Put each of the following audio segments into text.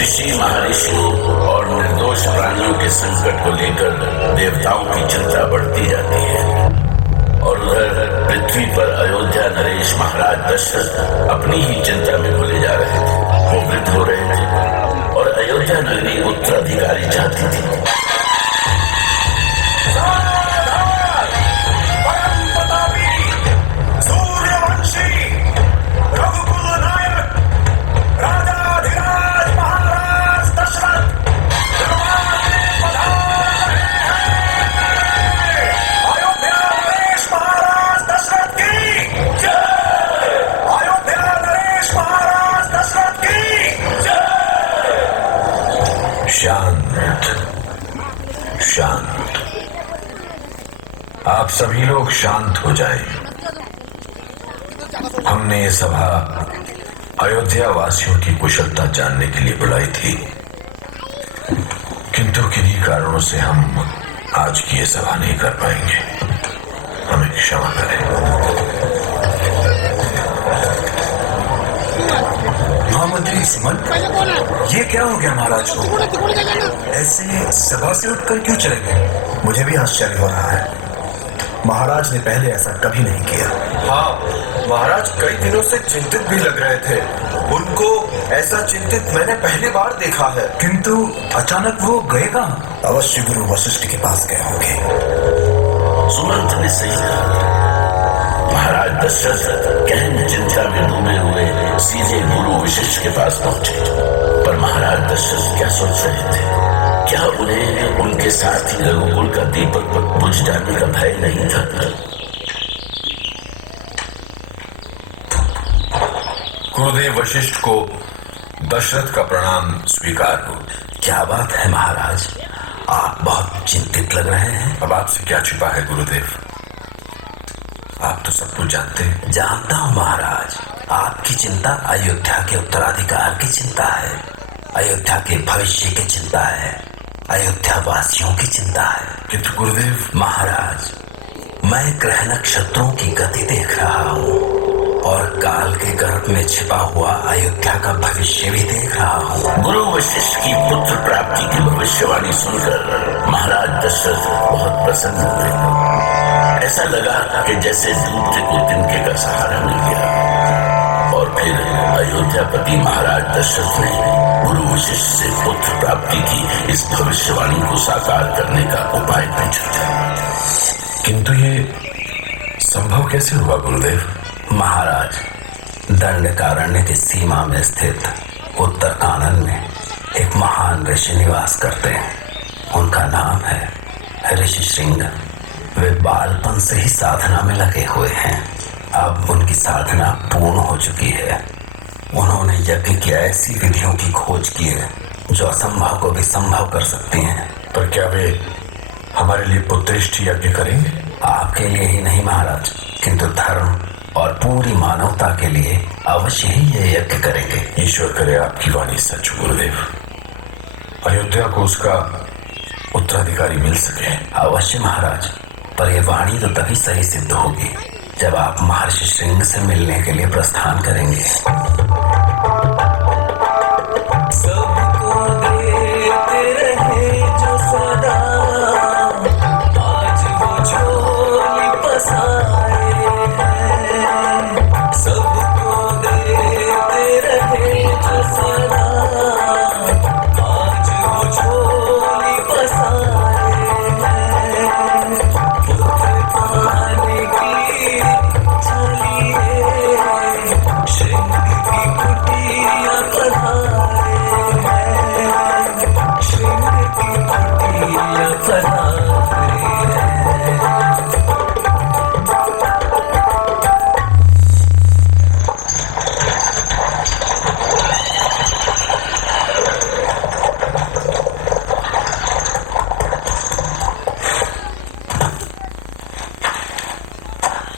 ऋषि महर्षि और निर्दोष प्राणियों के संकट को लेकर देवताओं की चिंता बढ़ती जाती है, और उधर पृथ्वी पर अयोध्या नरेश महाराज दशरथ अपनी ही चिंता में भूले जा रहे थे। वो वृद्ध हो रहे थे और अयोध्या नगरी उत्तराधिकारी चाहती थी। शांत शांत, आप सभी लोग शांत हो जाएं। हमने ये सभा अयोध्या वासियों की कुशलता जानने के लिए बुलाई थी, किंतु किन्हीं कारणों से हम आज की ये सभा नहीं कर पाएंगे। हमें क्षमा करें। महामंत्री सुमंत, ये क्या हो गया महाराज को? ऐसे सभा से उठकर क्यों चले गए? मुझे भी आश्चर्य हो रहा है। महाराज ने पहले ऐसा कभी नहीं किया। हाँ, महाराज कई दिनों से चिंतित भी लग रहे थे। उनको ऐसा चिंतित मैंने पहली बार देखा है। किंतु अचानक वो गए कहाँ? अवश्य गुरु वशिष्ठ के पास गए होंगे। सुमंत ने सही कहा। महाराज दशरथ गहन चिंता में डूबे हुए सीधे गुरु वशिष्ठ के पास पहुंचे, पर महाराज दशरथ क्या सोच रहे थे? क्या उन्हें उनके साथ ही रघुकुल का दीपक बुझ जाने का भय नहीं था? गुरुदेव वशिष्ठ को दशरथ का प्रणाम स्वीकार हो। क्या बात है महाराज, आप बहुत चिंतित लग रहे हैं। अब आपसे क्या छिपा है गुरुदेव, आप तो सब कुछ जानते हैं। जानता हूँ महाराज, आपकी चिंता अयोध्या के उत्तराधिकार की चिंता है, अयोध्या के भविष्य की चिंता है, अयोध्या वासियों की चिंता है। किंतु गुरुदेव महाराज, मैं ग्रह नक्षत्रों की गति देख रहा हूँ और काल के गर्भ में छिपा हुआ अयोध्या का भविष्य भी देख रहा हूँ। गुरु वशिष्ठ की पुत्र प्राप्ति की भविष्यवाणी सुनकर महाराज दशरथ बहुत प्रसन्न हुए। ऐसा लगा कि जैसे डूबते को तिनके का सहारा मिल गया। और फिर अयोध्यापति महाराज दशरथ ने गुरु वशिष्ठ से पुत्र प्राप्ति की इस भविष्यवाणी को साकार करने का उपाय पूछा था। किंतु ये संभव कैसे हुआ गुरुदेव? महाराज, दंडकारण्य की सीमा में स्थित उत्तर कानन में एक महान ऋषि निवास करते हैं। उनका नाम है ऋषि श्रृंग। वे बालपन से ही साधना में लगे हुए हैं। अब उनकी साधना पूर्ण हो चुकी है। उन्होंने यज्ञ की ऐसी विधियों की खोज की है जो असंभव को भी संभव कर सकती हैं। पर क्या वे हमारे लिए पुत्रेष्ठ यज्ञ करेंगे? आपके लिए ही नहीं महाराज, किंतु धर्म और पूरी मानवता के लिए अवश्य ही ये यज्ञ करेंगे। ईश्वर करे आपकी वाणी सच गुरुदेव, अयोध्या को उसका उत्तराधिकारी मिल सके। अवश्य महाराज, पर यह वाणी तो तभी सही सिद्ध होगी जब आप महर्षि श्रृंग से मिलने के लिए प्रस्थान करेंगे। सबको देते रहे जो सदा, आज वो झोली पसारे हैं। सबको देते रहे जो सदा, आज वो झोली पसारे हैं। पुत्र पाने की चलिए श्रृंग की कुटिया पधारे हैं। श्रृंग की कुटिया पधारे हैं।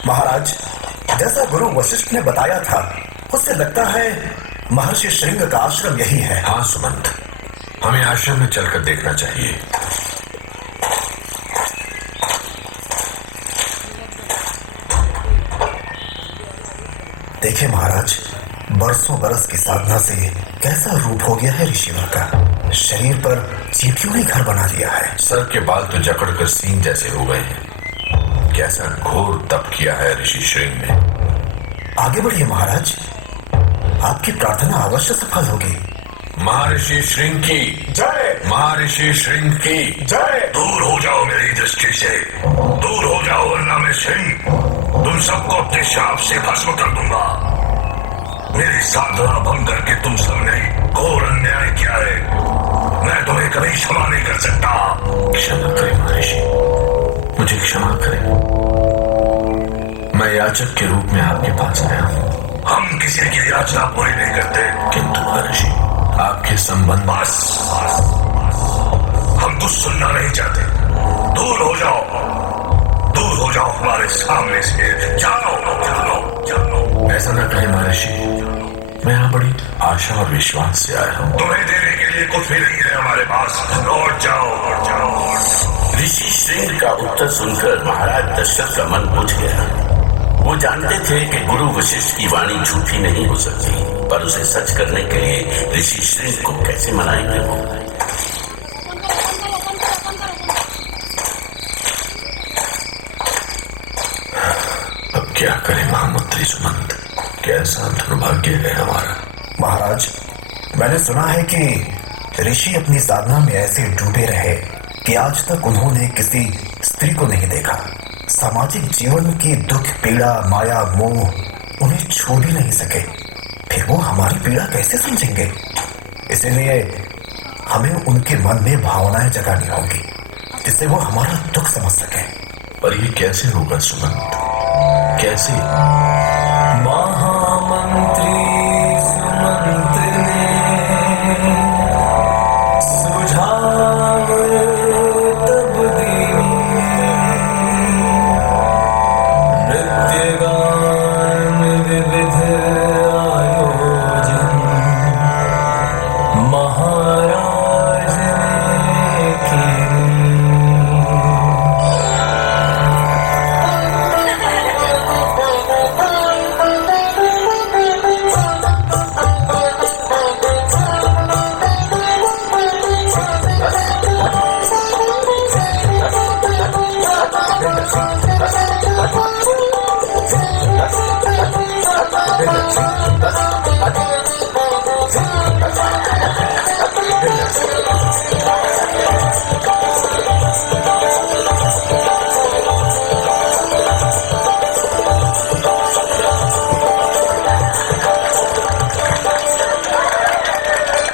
महाराज, जैसा गुरु वशिष्ठ ने बताया था, उससे लगता है महर्षि श्रृंग का आश्रम यही है। हाँ सुमंत, हमें आश्रम में चलकर देखना चाहिए। देखे महाराज, बरसों बरस की साधना से कैसा रूप हो गया है ऋषिवर का। शरीर पर चींटियों ने घर बना लिया है। सर के बाल तो जकड़कर सींग जैसे हो गए हैं। कैसा घोर तप किया है ऋषि श्रृंग ने। आगे बढ़िए महाराज, आपकी प्रार्थना अवश्य सफल होगी। महर्षि श्रृंग की जय। महर्षि श्रृंग की जय। दूर हो जाओ मेरी दृष्टि से, दूर हो जाओ वरना मैं सिंह तुम सबको अपने शाप से भस्म कर दूंगा। मेरी साधना भंग करके तुम सबने घोर अन्याय किया है। मैं तुम्हें कभी क्षमा नहीं कर सकता। क्षमा करें महर्षि, मुझे क्षमा करें। मैं याचक के रूप में आपके पास आया हूँ। हम किसी की याचना पूरी नहीं करते। किंतु महर्षि, आपके संबंध बस हम कुछ सुनना नहीं चाहते। दूर हो जाओ, दूर हो जाओ हमारे सामने से। जाओ जाओ जाओ। ऐसा न कहे महर्षि, मैं यहाँ बड़ी आशा और विश्वास से आया हूँ। तुम्हें देने के लिए कुछ भी नहीं है हमारे पास। लौट जाओ, लौट जाओ। ऋषि श्रृंग का उत्तर सुनकर महाराज दशरथ का मन बुझ गया। वो जानते थे कि गुरु वशिष्ठ की वाणी झूठी नहीं हो सकती, पर उसे सच करने के लिए ऋषि श्रृंग को कैसे मनाएंगे वो। अब क्या करें महामंत्री सुमंत, कैसा दुर्भाग्य है हमारा। महाराज, मैंने सुना है कि ऋषि अपनी साधना में ऐसे डूबे रहे कि आज तक उन्होंने किसी स्त्री को नहीं देखा। सामाजिक जीवन की दुख, पीड़ा, माया, मोह उन्हें छू भी नहीं सके। फिर वो हमारी पीड़ा कैसे समझेंगे? इसीलिए हमें उनके मन में भावनाएं जगानी होगी जिससे वो हमारा दुख समझ सके। पर ये कैसे होगा सुमंत, कैसे? महामंत्री